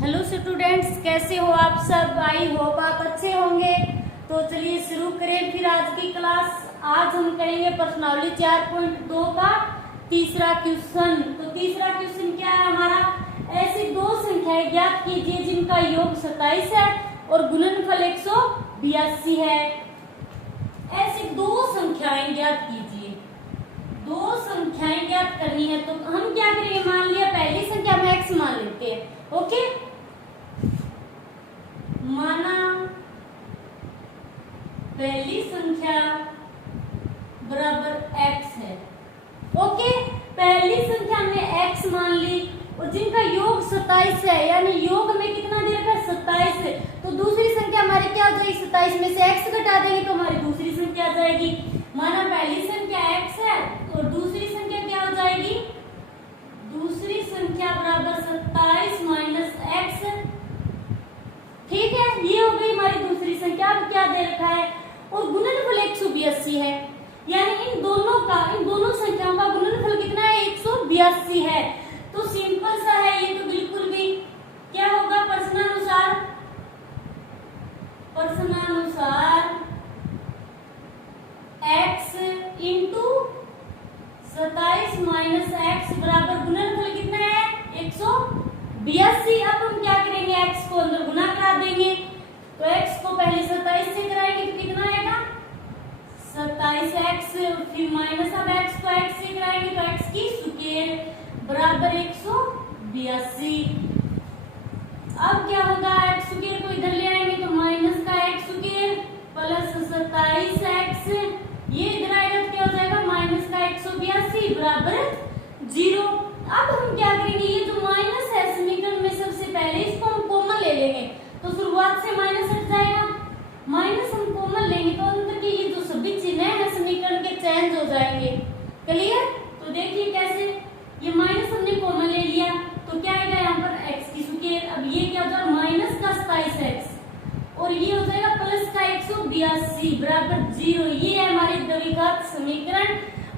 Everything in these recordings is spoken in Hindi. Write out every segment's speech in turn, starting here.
हेलो स्टूडेंट्स, कैसे हो आप सब। आई होप आप अच्छे होंगे। तो चलिए शुरू करें फिर आज की क्लास। आज हम करेंगे प्रश्नावली 4.2 का तीसरा क्वेश्चन। तो तीसरा क्वेश्चन क्या है हमारा, ऐसी दो संख्याएं ज्ञात कीजिए जिनका योग 27 है और गुणनफल 182 है। ऐसी दो संख्याएं ज्ञात कीजिए, दो संख्याएं ज्ञात करनी है। तो हम क्या करेंगे, मान लिया पहली संख्या में x मान लेते हैं। ओके, माना पहली संख्या बराबर x है। ओके, पहली संख्या में x मान ली और जिनका योग 27 है, यानी योग में कितना दे रखा है 27 है। तो दूसरी संख्या हमारी क्या हो जाएगी, 27 में से x घटा देंगे तो हमारी दूसरी संख्या आ जाएगी। माना पहली संख्या x है और दूसरी संख्या क्या हो जाएगी, दूसरी संख्या बराबर 27 माइनस x। ठीक है, ये हो गई हमारी दूसरी संख्या। अब क्या दे रखा है, और गुणनफल 182 है, यानी इन दोनों संख्याओं का गुणनफल कितना है, 182 है। तो सिंपल सा है ये, तो बिल्कुल भी क्या होगा, प्रश्नानुसार x इंटू 27 माइनस x बराबर गुणनफल कितना है 182। अब हम क्या करेंगे, x को अंदर गुना करा देंगे। तो x को पहले 27 से कराएंगे तो कितना आएगा 27x, फिर माइनस अब x को x से कराएंगे तो x की स्क्वायर बराबर 182। अब क्या होगा, x स्क्वायर को इधर ले आएंगे तो माइनस का x स्क्वायर प्लस 27x, ये इधर आएगा तो क्या हो जाएगा माइनस का 182 बराबर 0। अब हम क्या करेंगे, ये जो माइनस है समीकरण में सबसे पहले इसको हम कॉमन ले लेंगे। तो शुरुआत से माइनस हट जाएगा, माइनस हम कॉमन लेंगे तो अंदर के ये जो सभी चिन्ह है समीकरण के चेंज हो जाएंगे। क्लियर। तो देखिए कैसे, ये माइनस हमने कॉमन ले लिया तो क्या आएगा यहाँ पर x की स्क्वायर। अब ये क्या हो जाएगा माइनस का 27x और ये हो जाएगा प्लस का 182 बराबर 0। ये है हमारे द्विघात समीकरण।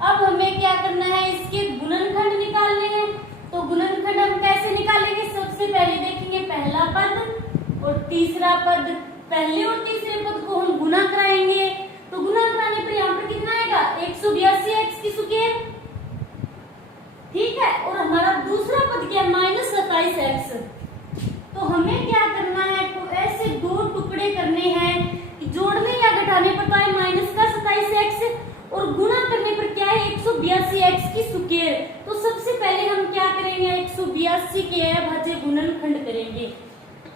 अब हमें क्या करना है, इसके गुणनखंड निकालने हैं। तो गुणनखंड हम कैसे निकालेंगे, सबसे पहले देखेंगे पहला पद और तीसरा पद। पहले और तीसरे पद को हम गुना कराएंगे तो गुना कराने पर यहाँ पर कितना आएगा 182x की स्क्वायर। ठीक है, और हमारा दूसरा पद क्या है माइनस 27x। तो हमें क्या करना है, तो ऐसे दो टुकड़े करने हैं कि जोड़ने या घटाने पर तो आए माइनस का 27x और गुणा करने पर क्या है 182x की स्क्वायर। तो सबसे पहले हम क्या करेंगे, 182 के अभाज्य गुणनखंड करेंगे।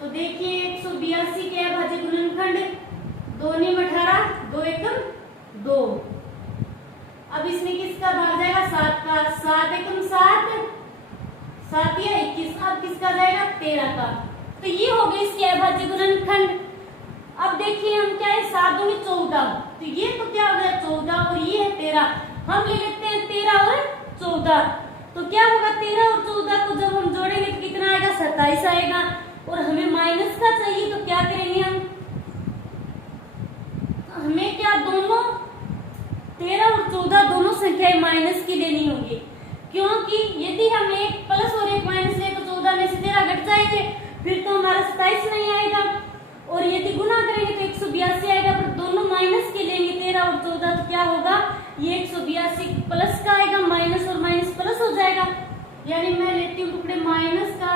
तो देखिए 182 के अभाज्य गुणनखंड, 2 × 18, 2 × 2। अब इसमें किसका भाग जाएगा 7 का, 7 × 7, 7 या 21। अब किसका जाएगा 13 का। तो ये हो गई इसके अभाज्य गुणनखंड। अब देखिए हम क्या है 7 × 14, तो ये तो क्या हो गया 14 और ये है 13। हम ले लेते हैं 13 और 14। तो क्या होगा 13 और 14 को जब हम जोड़ेंगे तो कितना आएगा 27 आएगा। और हमें माइनस का चाहिए तो क्या करेंगे हमें क्या दोनों 13 और 14 दोनों संख्याएं माइनस की लेनी होंगी, क्योंकि यदि हम एक प्लस और एक माइनस ले तो 14 में से 13 घट जाएंगे, फिर तो हमारा 27 नहीं आएगा। और यदि गुना करेंगे तो 182 आएगा, पर दोनों माइनस के लेंगे 13 और 14 तो क्या होगा, ये 182 प्लस का आएगा, माइनस और माइनस प्लस हो जाएगा। यानी मैं लेती हूँ टुकड़े माइनस का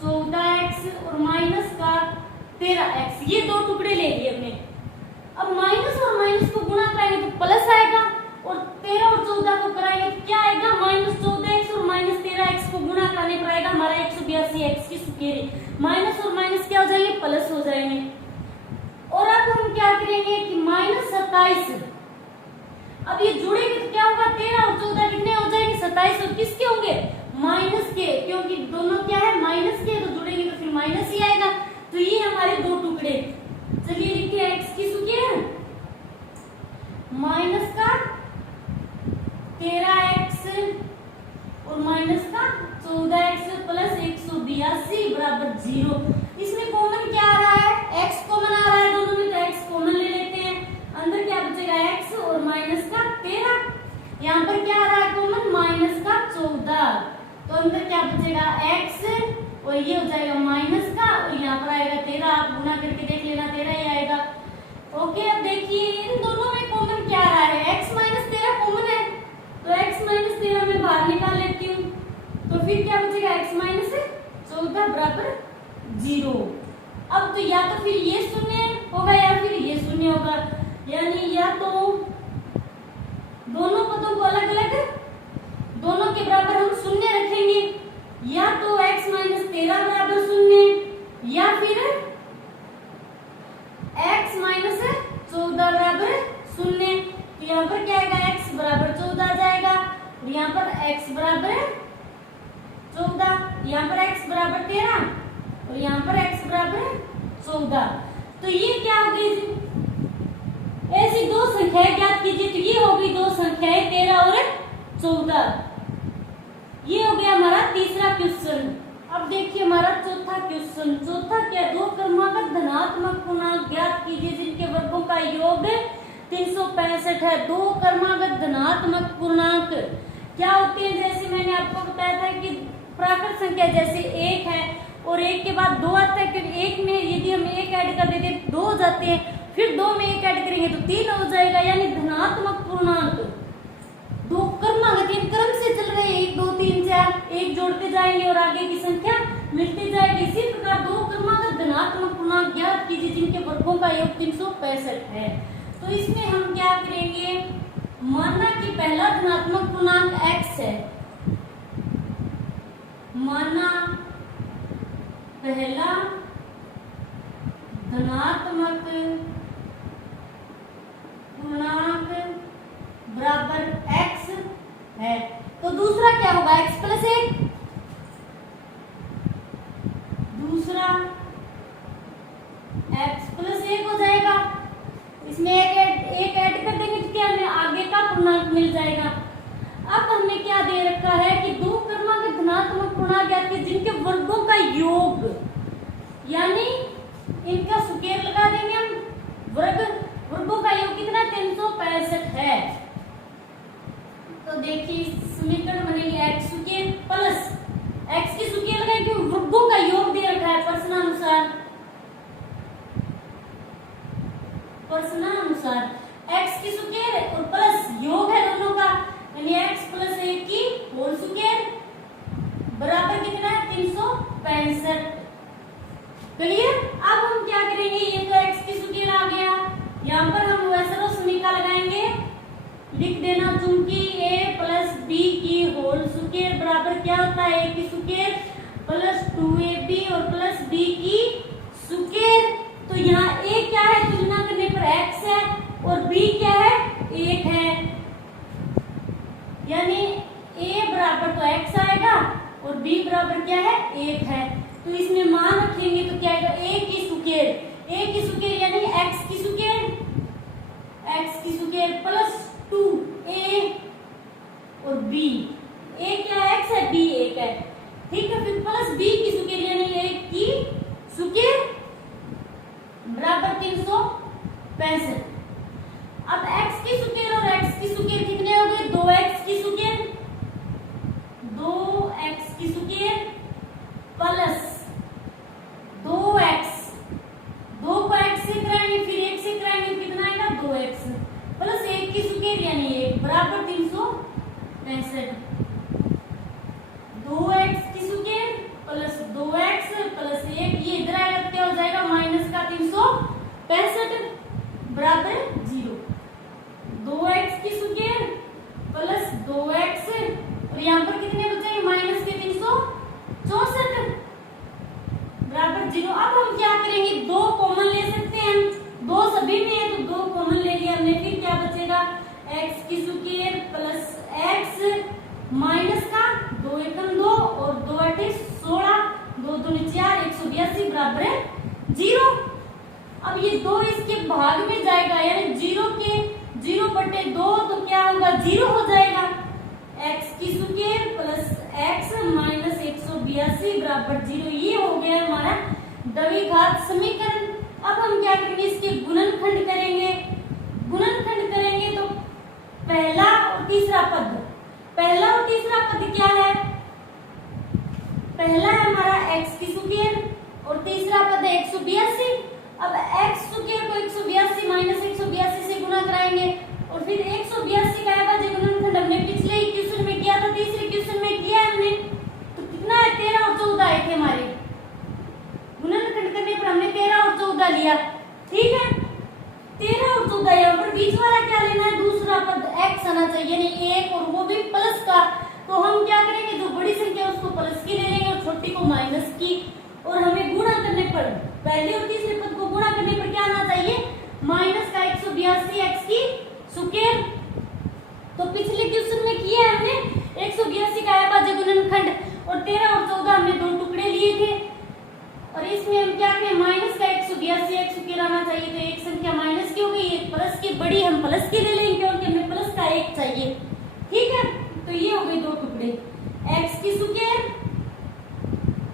14x और माइनस का 13x, ये दो टुकड़े ले लिए हमने। अब माइनस और माइनस को गुणा कराएंगे तो प्लस आएगा और 13 और 14 को कराएंगे तो क्या आएगा माइनस 14x और माइनस 13x को गुणा कराने पर आएगा हमारा 182x की स्क्वायर। माइनस और माइनस क्या हो जाएंगे, प्लस हो जाएंगे। और अब हम क्या करेंगे कि माइनस 27, अब ये जुड़ेंगे तो क्या होगा 13 और 14 कितने हो जाएंगे 27 और किसके होंगे माइनस के, क्योंकि दोनों क्या है माइनस के, तो जुड़ेंगे तो फिर माइनस ही आएगा। तो ये हमारे दो टुकड़े। चलिए लिखिए x की स्क्वायर माइनस का 13x और माइनस का 14x प्लस 182 बराबर 0। इसमें कॉमन क्या आ रहा है, x कॉमन आ रहा है दोनों में, तो x कॉमन ले लेते हैं। अंदर क्या बचेगा x और माइनस का 13, यहाँ पर क्या आ रहा है कॉमन माइनस का 14, तो अंदर क्या बचेगा x और ये हो जाएगा माइनस का, और यहाँ पर आएगा 13। आप गुना करके देख लेना, 13 ही आएगा। ओके, अब देखिए इन दोनों में कॉमन क्या आ रहा है, x माइनस 13 कॉमन है, तो x माइनस 13 मैं बाहर निकाल लेती हूँ, तो फिर क्या बचेगा, x माइनस 14 बराबर 0। अब तो या तो फिर ये शून्य होगा या फिर ये शून्य होगा, यानी या तो दोनों पदों को अलग अलग दोनों के बराबर हम शून्य रखेंगे, या तो x माइनस 13 बराबर शून्य या फिर x माइनस 14 बराबर शून्य। तो यहाँ पर क्या आएगा, x बराबर 14 आ जाएगा, और यहाँ पर x बराबर 14, यहाँ पर x बराबर 13 और यहाँ पर x बराबर 14। तो ये क्या हो गई, ऐसी दो संख्याएं ज्ञात कीजिए। तो ये हो गई दो संख्याएं 13 और 14। ये हो गया हमारा तीसरा क्वेश्चन। अब देखिए हमारा चौथा क्वेश्चन। चौथा क्या, दो क्रमागत धनात्मक पूर्णांक ज्ञात कीजिए जिनके वर्गों का योग 365 है। दो क्रमागत धनात्मक पूर्णांक क्या होते हैं, जैसे मैंने आपको बताया था कि प्राकृत संख्या जैसे 1 है और 1 के बाद 2 आता है, फिर 1 में यदि हम 1 ऐड कर देते 2 हो जाते हैं, फिर 2 में 1 ऐड करेंगे तो 3 हो जाएगा। यानी धनात्मक पूर्णांक दो क्रमागत क्रम से चल रहे हैं, 1 2 3 4, 1 जोड़ते जाएंगे और आगे की संख्या मिलती जाएगी। इसी प्रकार दो क्रमागत धनात्मक पूर्णांक ज्ञात कीजिए जिनके वर्गों का योग 365 है। तो इसमें हम क्या करेंगे, मानना कि पहला धनात्मक पूर्णांक x है, माना पहला धनात्मक पूर्णांक बराबर x है, तो दूसरा क्या होगा, x प्लस 1, दूसरा x प्लस 1 हो जाएगा। इसमें एक ऐड कर देंगे तो क्या हमें आगे का पूर्णांक मिल जाएगा। अब हमें क्या दे रखा है कि दो क्रमागत धनात्मक पूर्णांक ज्ञात कीजिए जिनके वर्गों का योग, यानी इनका सुकेर लगा देंगे हम, वर्गों का योग कितना 365 है। तो देखिए समीकरण बनेगी x सुकेर प्लस x की सुकेर लगाए क्यों, वर्गों का योग दे रखा है प्रश्नानुसार x की सुकेर और प्लस योग है दोनों का, यानी x प्लस 1 की होल सुकेर बराबर कितना है 365। क्लियर। अब हम क्या करेंगे, ये तो x की सुकेर आ गया, यहाँ पर हम वैसे समीकरण लगाएंगे, लिख देना चूंकि a प्लस b की होल सुकेर बराबर क्या होता है, a की सुकेर प्लस 2ab और प्लस b की सुकेर। तो यहाँ a क्या है, तुलना करने पर x है और b क्या है 1 है, यानी a बराबर तो x आएगा और b बराबर क्या है 1 है। तो इसमें मान रखेंगे तो क्या आएगा, a की सुकेर यानी x की सुकेर प्लस 2a और b, a क्या है x है, b 1 है, ठीक है। फिर प्लस b की सुकेर यानी 1 की सुकेर बराबर 365। अब x की सुकेर और x की सुकेर कितने हो गए, 2x की सुकेर प्लस 2x, 2 को x से कराएंगे फिर 1 से कराएंगे कितना आएगा 2x प्लस 1 की सुकेर यानी 1 बराबर 365। 2x की सुकेर प्लस 2x प्लस 1, ये इधर आएगा क्या हो जाएगा माइनस का 365 बराबर 0। 2x की सुकेर प्लस 2x और यहाँ पर कितने बचेंगे माइनस के 364 बराबर 0। अब हम क्या करेंगे, 2 कॉमन ले सकते हैं, 2 सभी में है तो 2 कॉमन ले लिया हमने, फिर क्या बचेगा x की सुकेर प्लस x माइनस का 2 एकम 2 और 2 8 16, 2 दूनी 4, 182 बराबर 0। अब ये 2 इसके भाग में जाएगा, यानी 0 के 0/2 तो क्या होगा 0 हो जाएगा। x की सुकेर प्लस x माइनस 182 बराबर 0, ये हो गया हमारा द्विघात समीकरण। अब हम क्या करेंगे, इसके गुणनखंड करेंगे। गुणनखंड करेंगे तो पहला और तीसरा पद क्या है, पहला है हमारा x की स्क्वायर और तीसरा पद है 182। अब x स्क्वायर को 182 माइनस 182 से गुणा कराएंगे और फिर 182 का अभाज्य गुणनखंड हमने पिछले ही क्वेश्चन में किया था, तीसरे क्वेश्चन में किया है हमने। तो कितना है 13 और 14 आए थे हमारे गुणनखंड करने पर, हमने 13 और 14 लिया। ठीक है, 13 और 14 यहाँ पर बीच वाला क्या लेना है, दूसरा पद x आना चाहिए, नहीं एक, और वो भी प्लस का। तो हम क्या करेंगे, जो बड़ी संख्या उसको प्लस की ले लेंगे और छोटी को माइनस की। और हमें गुणा करने पर, पहले और तीसरे पद को गुणा करने पर क्या आना चाहिए, माइनस का 182 x की स्क्वायर। तो पिछले क्वेश्चन में किया है हमने 182 का अभाज्य गुणनखंड और 13 और 14 हमने दो टुकड़े लिए थे। और इसमें हम क्या करें, माइनस का 182 x स्क्वायर आना चाहिए। तो एक संख्या माइनस की हो गई, एक प्लस की, बड़ी हम प्लस की ले लेंगे क्योंकि हमें प्लस का एक चाहिए। ठीक है, तो ये हो गई दो टुकड़े, x की स्क्वायर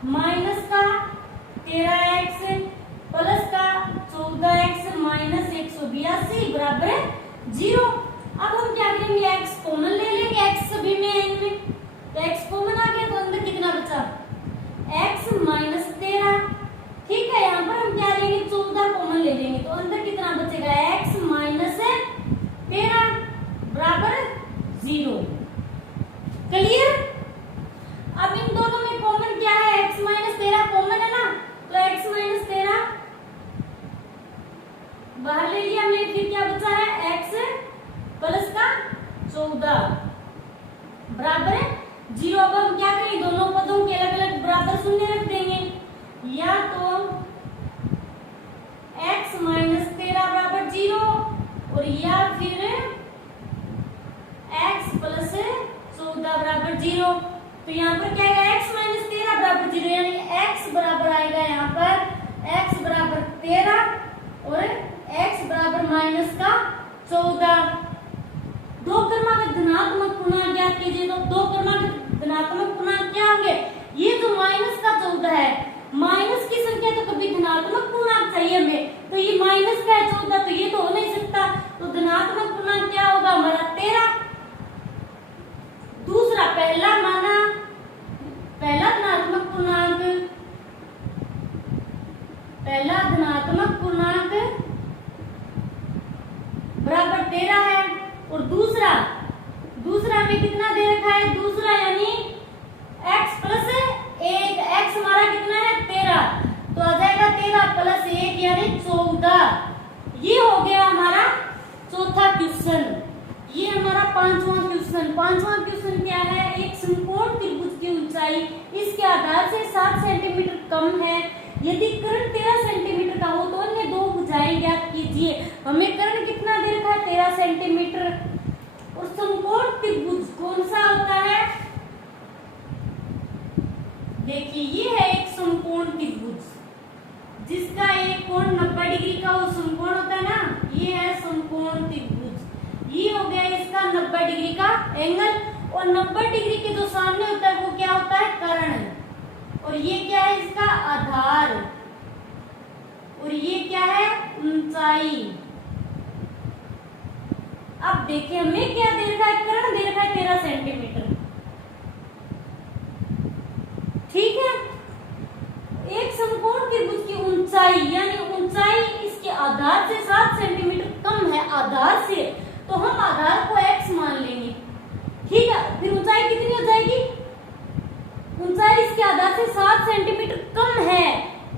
माइनस का 13x प्लस का 14x माइनस 182 बराबर है 0। अब हम क्या करेंगे, x कॉमन ले लेंगे, x सभी में है इनमें, तो x कॉमन आ गया तो अंदर कितना बचा, x माइनस 13। ठीक है, यहाँ पर हम क्या लेंगे, 14 कॉमन ले लेंगे तो अंदर कितना बचेगा, x माइनस 13 बराबर 0। क्लियर। अब इन दोनों में कॉमन क्या है, x माइनस 13 कॉमन है ना, तो x माइनस 13 बाहर ले लिया हमने, फिर क्या बचा है, x प्लस का 14 बराबर है 0। अब हम क्या करें, दोनों पदों के अलग अलग बराबर शून्य रख देंगे, या तो x माइनस 13 बराबर 0 और या फिर x प्लस 14 बराबर 0। तो यहाँ पर क्या आएगा, x माइनस 13 बराबर 0, यानी x बराबर आएगा यहाँ पर x बराबर 13 और x बराबर माइनस का 14। दो क्रमांक धनात्मक पूर्णांक ज्ञात कीजिए। तो दो क्रमांक धनात्मक पूर्णांक क्या होंगे, ये जो माइनस का 14 है, माइनस की संख्या तो कभी धनात्मक पूर्णांक चाहिए हमें, तो ये माइनस का है 14, तो ये तो हो नहीं सकता। तो धनात्मक पूर्णांक क्या होगा हमारा 13। दूसरा पहला माना, पहला धनात्मक पूर्णांक, पहला धनात्मक पूर्णांक बराबर 13 है और दूसरा हमें कितना दे रखा है, दूसरा यानी x प्लस 1, x हमारा कितना है 13, तो आ जाएगा 13 प्लस 1 यानी 14। ये हो गया हमारा चौथा क्वेश्चन। ये हमारा पांचवा क्वेश्चन क्या है, एक समकोण त्रिभुज की ऊंचाई इसके आधार से 7 सेंटीमीटर कम है, यदि कर्ण 13 सेंटीमीटर का हो तो अन्य दो भुजाएं ज्ञात कीजिए। हमें कर्ण कितना दे रखा है 13 सेंटीमीटर, और समकोण त्रिभुज कौन सा होता है, देखिए ये है एक समकोण त्रिभुज जिसका एक कोण 90 डिग्री का वो समकोण होता है ना, ये है समकोण त्रिभुज। ये हो गया इसका 90 डिग्री का एंगल, और 90 डिग्री के जो सामने होता है वो क्या होता है, कर्ण, और ये क्या है इसका आधार, और ये क्या है ऊंचाई। अब देखिए हमें क्या दे रखा है, कर्ण दे रखा है 13 सेंटीमीटर। ठीक है, एक समकोण त्रिभुज की ऊंचाई यानी ऊंचाई इसके आधार से 7 सेंटीमीटर कम है, आधार से, तो हम आधार को x मान लेंगे। ठीक है, फिर ऊंचाई कितनी हो जाएगी, ऊंचाई इसके आधार से 7 सेंटीमीटर कम है,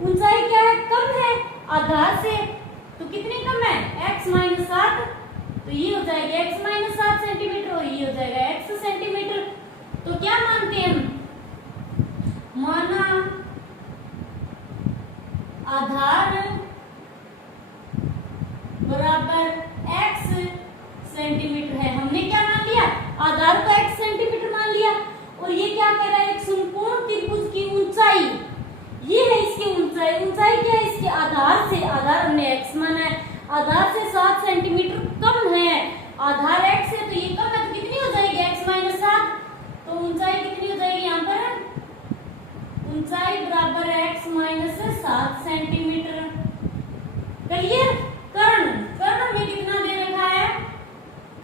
ऊंचाई क्या है, कम है आधार से, तो कितनी कम है, x माइनस 7, तो ये हो जाएगा x माइनस 7 सेंटीमीटर और ये हो जाएगा x सेंटीमीटर। तो क्या मानते हैं हम, माना आधार बराबर x सेंटीमीटर है, हमने क्या मान लिया, आधार को x सेंटीमीटर मान लिया, और ये क्या कह रहा है, एक समकोण त्रिभुज की ऊंचाई, ये है इसकी ऊंचाई, ऊंचाई क्या है इसके आधार से, आधार हमने x माना है, आधार से 7 सेंटीमीटर कम है, आधार x है तो ये कम है, तो कितनी हो जाएगी x माइनस 7, तो ऊंचाई कितनी हो जाएगी यहाँ पर, ऊंचाई बराबर x माइनस 7 सेंटीमीटर। क्लियर। कर्ण में कितना दे रखा है,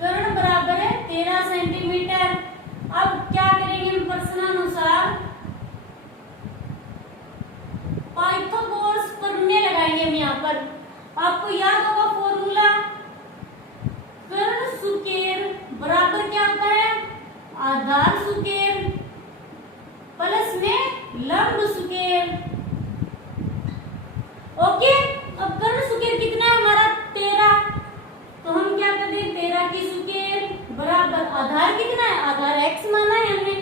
कर्ण बराबर है 13 सेंटीमीटर। अब क्या करेंगे हम प्रश्नानुसार, यहाँ पर। आपको याद होगा फॉर्मूला, कर्ण सुकेर बराबर क्या होता है, आधार सुकेर प्लस में लंब सुकेर। ओके, अब कर्ण सुकेर कितना है हमारा 13, तो हम क्या कर दें 13 की सुकेर बराबर आधार कितना है, आधार x माना है हमने,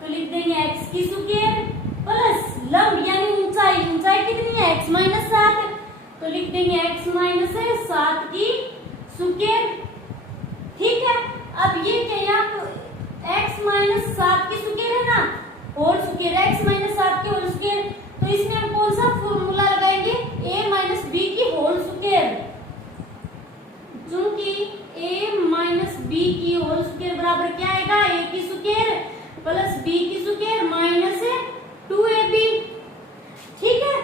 तो लिख देंगे x की सुकेर प्लस लंब यानी ऊंचाई, ऊंचाई कितनी है x माइनस 7, तो लिख देंगे x माइनस 7 की सुकेर। ठीक है, अब ये क्या यहाँ x माइनस 7 की सुकेर है ना, होल सुकेर, x माइनस 7 की होल सुकेर, तो इसमें हम कौन सा फॉर्मूला लगाएंगे, a माइनस बी की होल सुकेर, क्योंकि a माइनस बी की होल सुकेर बराबर क्या आएगा, a की सुकेर प्लस b की सुकेर माइनस 2ab। ठीक है,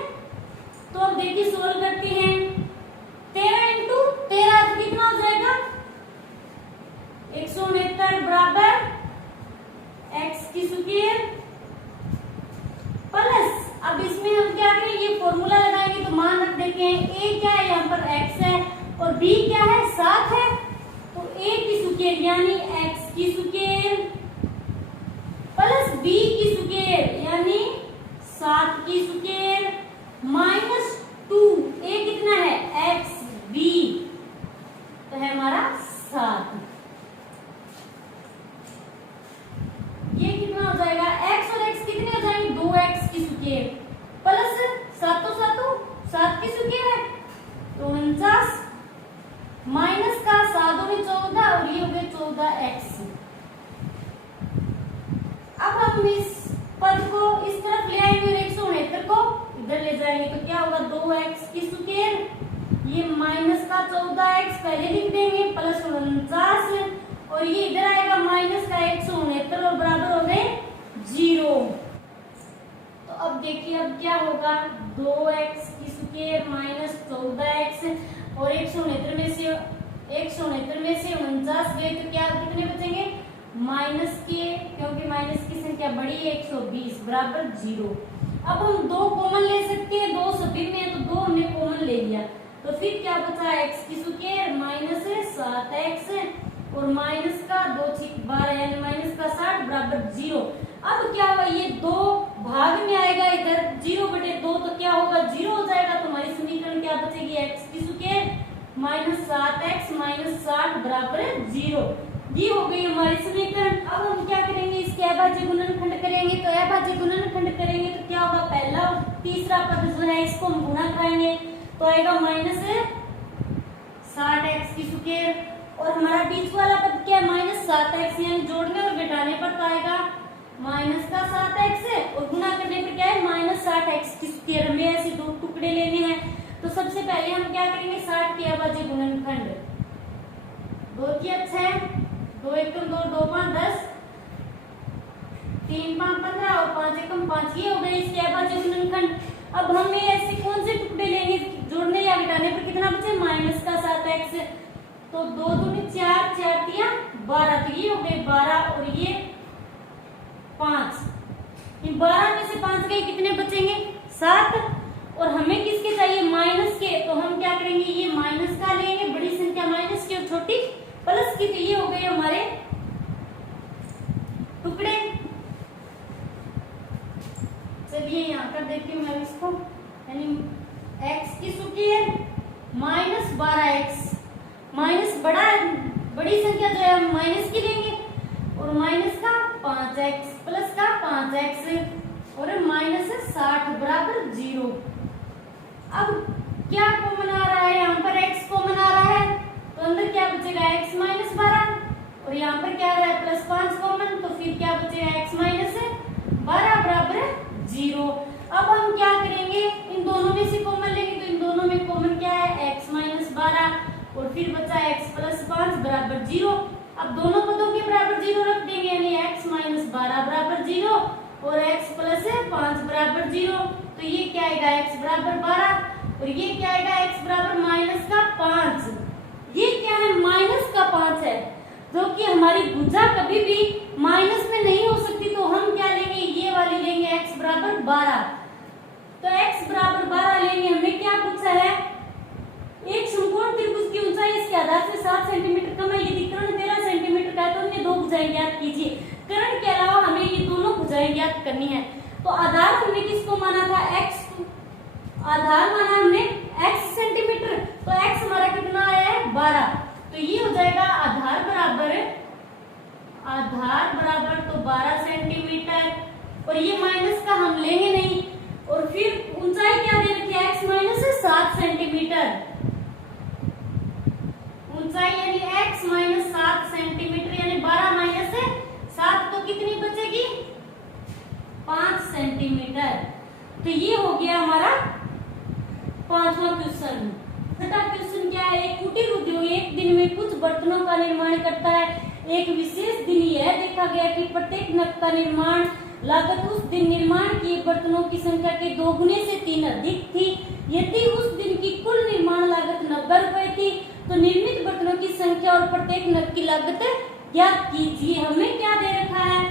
तो अब देखिए सोल्व करते हैं, 13 इंटू 13 तो कितना हो जाएगा 169 बराबर x की सुकेर प्लस, अब इसमें हम क्या करें, ये फॉर्मूला लगाएंगे तो मान रख देते हैं a क्या है यहाँ पर x है और b क्या है 7 है, तो a की सुकेर यानी x की सुकेर प्लस b की सुकेर यानी 7 की सुकेर माइनस 2, a कितना है x b, तो है हमारा 7। ये कितना हो जाएगा x और x कितने हो जाएंगे 2x की सुकेर प्लस 7 7 की सुकेर है तो 49 माइनस का 7 में 14 और ये हो गए 14x। अब हम इस पद को इस तरफ ले आएंगे और 169 को इधर ले जाएंगे तो क्या होगा 2x की सुकेर, ये माइनस का 14x पहले लिख देंगे प्लस 49 और ये इधर आएगा माइनस का 169 और बराबर हो गए 0। तो अब देखिए अब क्या होगा 2x की सुकेर माइनस 14x और 169 में से 49 गए तो क्या कितने बचेंगे माइनस के, क्योंकि माइनस की संख्या बड़ी है 120 बराबर 0। अब हम 2 कॉमन ले सकते हैं, 2 सभी में है तो 2 हमने कॉमन ले लिया तो फिर क्या बचा x की सुकेर माइनस 7x और माइनस का 2 12 यानी माइनस का 60 बराबर 0। अब क्या होगा ये 2 भाग में आएगा इधर 0/2 तो क्या होगा 0 हो जाएगा, तो हमारी समीकरण क्या बचेगी x की सुकेर माइनस 7x माइनस 60 बराबर 0। ये हो गई हमारी समीकरण। अब हम क्या करेंगे इसके अभाज्य गुणनखंड करेंगे, तो अभाज्य गुणनखंड करेंगे तो क्या होगा पहला और तीसरा पद जो है इसको हम गुणा कराएंगे तो आएगा माइनस 60x की सुकेर और हमारा बीच वाला पद क्या है माइनस 7x यानी जोड़ने और घटाने पर तो आएगा माइनस का 7x और गुणा करने पर क्या है माइनस 60x की सुकेर। हमें ऐसे 2 टुकड़े लेने हैं तो सबसे पहले हम क्या करेंगे 60 के अभाज्य गुणनखंड 2 की अच्छा है 2 एकम 2 2 5 10 3 5 15 और 5 एकम 5 ये हो गए इसके अभाज्य गुणनखंड। अब हमें ऐसे कौन से टुकड़े लेंगे जोड़ने या घटाने पर कितना बचे माइनस का 7x तो 2 दूनी 4 4 तिया 12 तो ये हो गए 12 और ये 5, इन 12 में से 5 गए कितने बचेंगे 7 और हमें किसके चाहिए माइनस के, तो हम क्या करेंगे ये माइनस का लेंगे, बड़ी संख्या माइनस की और छोटी प्लस की, तो ये हो गए हमारे टुकड़े। चलिए यहाँ कर देती हूँ मैं इसको, यानी x की सुकेर माइनस 12x माइनस बड़ी संख्या जो है हम माइनस की लेंगे और माइनस का 5x प्लस का 5x और माइनस 60 बराबर 0। अब क्या कॉमन आ रहा है यहाँ पर x कॉमन आ रहा है तो अंदर क्या बचेगा x माइनस 12 और यहाँ पर क्या आ रहा है प्लस 5 कॉमन तो फिर क्या बचेगा x माइनस 12 बराबर 0। अब हम क्या करेंगे इन दोनों में से कॉमन लेंगे तो इन दोनों में कॉमन क्या है x माइनस 12 और फिर बचा x प्लस 5 बराबर 0। अब दोनों पदों के बराबर 0 रख देंगे यानी x माइनस 12 बराबर 0 और x प्लस 5 बराबर 0 तो ये क्या आएगा x बराबर 12 और ये क्या आएगा x बराबर माइनस का 5। ये क्या है माइनस का 5 है जो कि हमारी भुजा कभी भी माइनस में नहीं हो सकती तो हम क्या लेंगे ये वाली लेंगे x बराबर 12। तो x बराबर 12 लेंगे, हमें क्या पूछा है करनी है। तो आधार हमने किसको माना था, x को। आधार माना हमने x सेंटीमीटर, तो x हमारा कितना आया है 12। तो ये हो जाएगा आधार बराबर तो 12 सेंटीमीटर, और ये माइनस का हम लेंगे नहीं। और फिर ऊंचाई क्या दे रखी है, x माइनस 7 सेंटीमीटर, ऊंचाई यानी x माइनस 7 सेंटीमीटर, यानी 12 माइनस 7 तो कितनी बचेगी 5 सेंटीमीटर। तो ये हो गया हमारा 5वां क्वेश्चन। छठा क्वेश्चन क्या है, एक कुटीर उद्योग एक दिन में कुछ बर्तनों का निर्माण करता है। एक विशेष दिन यह देखा गया कि प्रत्येक नग का निर्माण लागत उस दिन निर्माण किए बर्तनों की संख्या के 2 गुने से 3 अधिक थी। यदि उस दिन की कुल निर्माण लागत 90 रुपए थी, तो निर्मित बर्तनों की संख्या और प्रत्येक नग की लागत ज्ञात कीजिए। हमें क्या दे रखा है,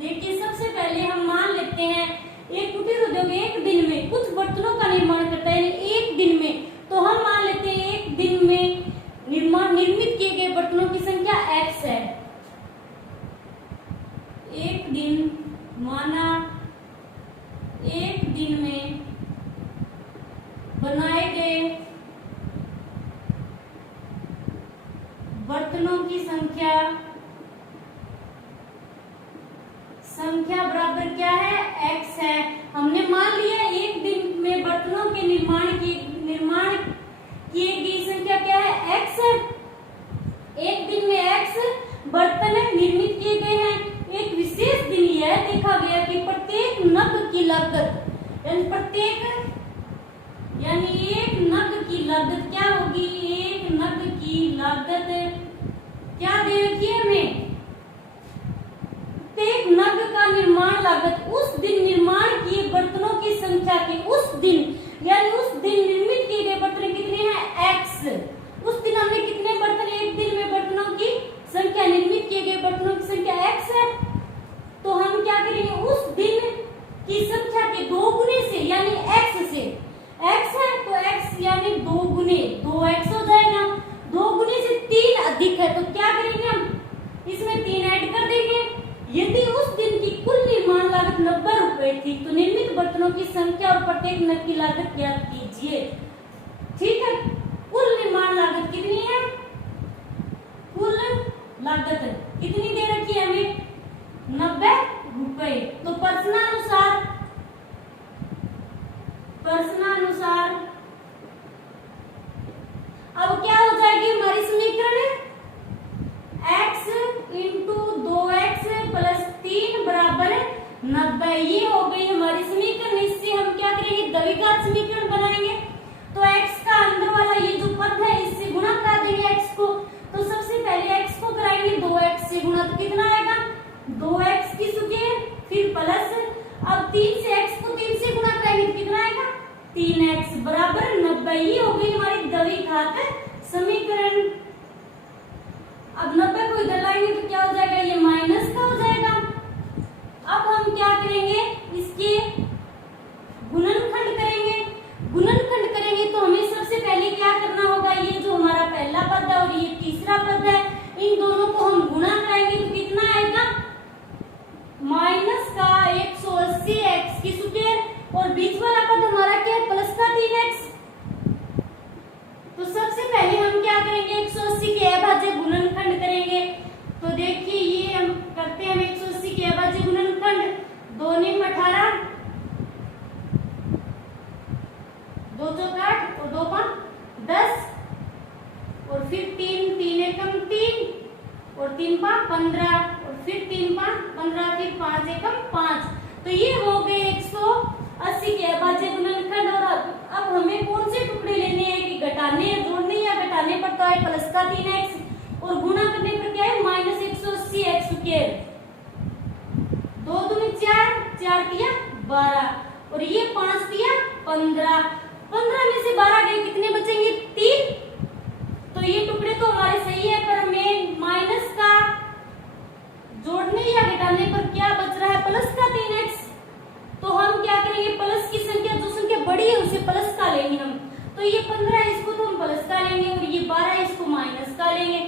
देखिए सबसे पहले हम मान लेते हैं एक कुटीर उद्योग एक दिन में कुछ बर्तनों का निर्माण करता है, यानी एक दिन में। तो हम मान लेते हैं एक दिन में निर्मित किए गए बर्तनों की संख्या x है। एक दिन माना एक दिन में बनाए गए बर्तनों की संख्या बराबर क्या है, x है। हमने मान लिया एक दिन में बर्तनों के निर्माण किए गई संख्या क्या है, x है। एक दिन में x बर्तन निर्मित किए गए हैं। एक विशेष दिन यह देखा गया कि प्रत्येक नग की लागत यानी एक नग की लागत क्या होगी, एक नग की लागत क्या दे रखी है हमें, प्रत्येक नग का निर्माण लागत उस दिन निर्माण किए बर्तनों की संख्या के उस दिन, यानी उस दिन निर्मित किए गए बर्तन कितने हैं x। उस दिन हमने कितने बर्तन, एक दिन में बर्तनों की संख्या निर्मित किए गए बर्तनों की संख्या x है। तो हम क्या करेंगे, उस दिन की संख्या के 2 गुने से, यानी x से, x है तो x यानी 2 गुने 2x हो जाएगा। 2 गुने से 3 अधिक है, तो क्या करेंगे हम इसमें 3 ऐड कर देंगे। यदि उस दिन की कुल निर्माण लागत 90 रुपए थी, तो निर्मित बर्तनों की संख्या और प्रत्येक नग की लागत ज्ञात कीजिए। ठीक है, कुल निर्माण लागत कितनी है, कुल लागत कितनी दे रखी है हमें 90 रुपए। तो प्रश्नानुसार अब क्या हो जाएगी हमारी समीकरण, x इंटू 2x प्लस 3 बराबर 90। ये हो गई हमारी समीकरण। इससे हम क्या करेंगे, द्विघात समीकरण बनाएंगे। तो x का अंदर वाला ये जो पद है इससे गुणा कर देंगे x को। तो सबसे पहले x को कराएंगे 2x से गुणा, तो कितना आएगा 2x की स्क्वायर, फिर प्लस, अब 3 से x को 3 से गुणा करेंगे तो कितना आएगा 3x बराबर 90। ये हो गई हमारी द्विघात समीकरण। अब 90 को इधर लाएंगे तो क्या हो जाएगा, ये माइनस का हो जाएगा। अब हम क्या करेंगे, इसके गुणनखंड करेंगे तो हमें सबसे पहले क्या करना होगा, ये जो हमारा पहला पद है और ये तीसरा पद है, इन दोनों को हम गुणा कराएंगे तो कितना आएगा, माइनस का 180x की स्क्वायर, और बीच वाला पद हमारा क्या है, प्लस का 3x। तो सबसे पहले हम क्या करेंगे, 180 के अभाज्य गुणनखंड करेंगे। तो देखिए ये हम करते हैं, 180 के अभाज्य गुणनखंड, 2 9 18, 2 4 8 और 2 5 10, और फिर 3 3 एकम 3 और 3 5 15, और फिर 3 5 15, फिर 5 एकम 5। तो ये हो गए 180 के अभाज्य गुणनखंड। और अब हमें कौन से टुकड़े लेने हैं, कि घटाने जोड़ने या घटाने पर तो है प्लस का 3x, और गुणा करने पर क्या है माइनस 180x स्क्वायर। 2 दूनी 4, 4 तिया 12, और ये 5 तिया 15, 15 में से 12 गए, कितने बचेंगे 3। तो ये टुकड़े तो हमारे सही है, पर हमें माइनस का जोड़ने या घटाने पर क्या बच रहा है, प्लस का 3x। तो हम क्या करेंगे, प्लस की संख्या जो संख्या बड़ी है उसे प्लस का लेंगे हम। तो ये 15 इसको तो हम प्लस का लेंगे, और ये 12 इसको माइनस का लेंगे।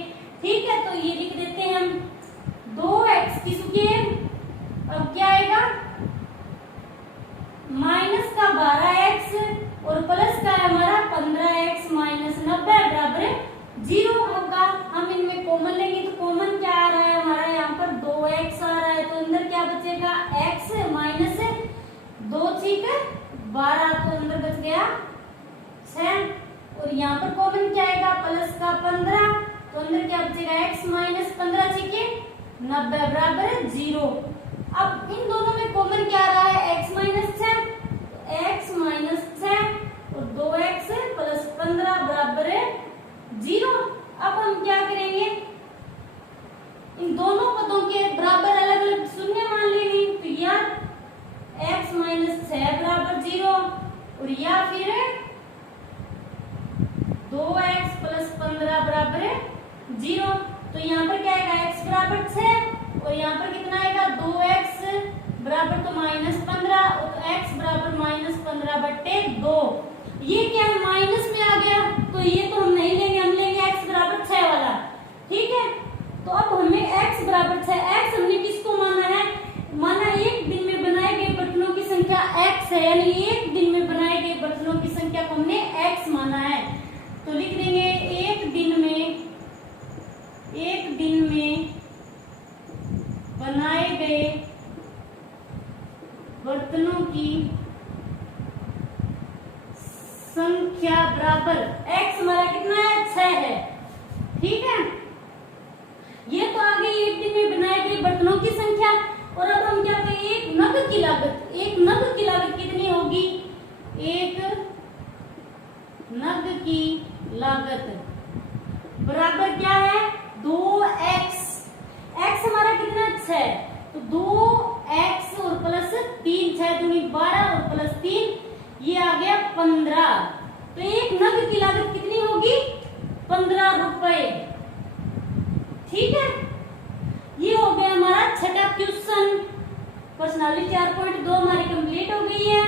ठीक है, तो ये लिख देते हैं हम 2x की स्क्वायर अब क्या आएगा, माइनस का 12x और प्लस का हमारा 15x माइनस 90 बराबर 0 होगा। हम इनमें कॉमन लेंगे तो कॉमन क्या आ रहा है हमारा, यहाँ पर 2x आ रहा है, तो अंदर क्या बचेगा, x माइनस 2 ठीक 12, तो अंदर बच गया 6, और यहाँ पर कॉमन क्या आएगा, प्लस का 15, तो अंदर क्या बचेगा, x माइनस 15 ठीक 90 बराबर 0। अब इन दोनों में कॉमन क्या आ रहा है, x माइनस 6, x माइनस 6 और 2x प्लस 15 बराबर 0। अब हम क्या करेंगे, इन दोनों पदों के बराबर अलग अलग शून्य मान लेंगे, तो या x माइनस 6 बराबर 0 और या फिर 2x प्लस 15 बराबर 0। तो यहाँ पर क्या आएगा, x बराबर 6 और यहाँ पर कितना आएगा, 2x बराबर तो माइनस 15 और तो x बराबर माइनस 15/2। ये क्या है, माइनस में आ गया, तो ये तो हम नहीं लेंगे, हम लेंगे x बराबर 6 वाला, ठीक है। तो अब हमें x बराबर 6, x हमने किसको माना है, माना एक दिन में बनाए गए बर्तनों की संख्या x है, यानी एक दिन में बनाए गए बर्तनों की संख्या को हमने x माना है। तो लिख देंगे एक दिन में बनाए गए बर्तनों की संख्या बराबर x हमारा कितना है, 6 है, ठीक है। ये तो आ गई एक दिन में बनाए गए बर्तनों की संख्या। और अब हम क्या करें, एक नग की लागत कितनी होगी, एक नग की लागत बराबर क्या है, 2x, x हमारा कितना 6, तो 2x और प्लस 3, 6 दूनी 12 और प्लस 3 ये आ गया 15। तो एक नग की लागत कितनी होगी, 15 रुपए, ठीक है। ये हो गया हमारा छठा क्वेश्चन। पर्सनालिटी 4.2 हमारी कंप्लीट हो गई है।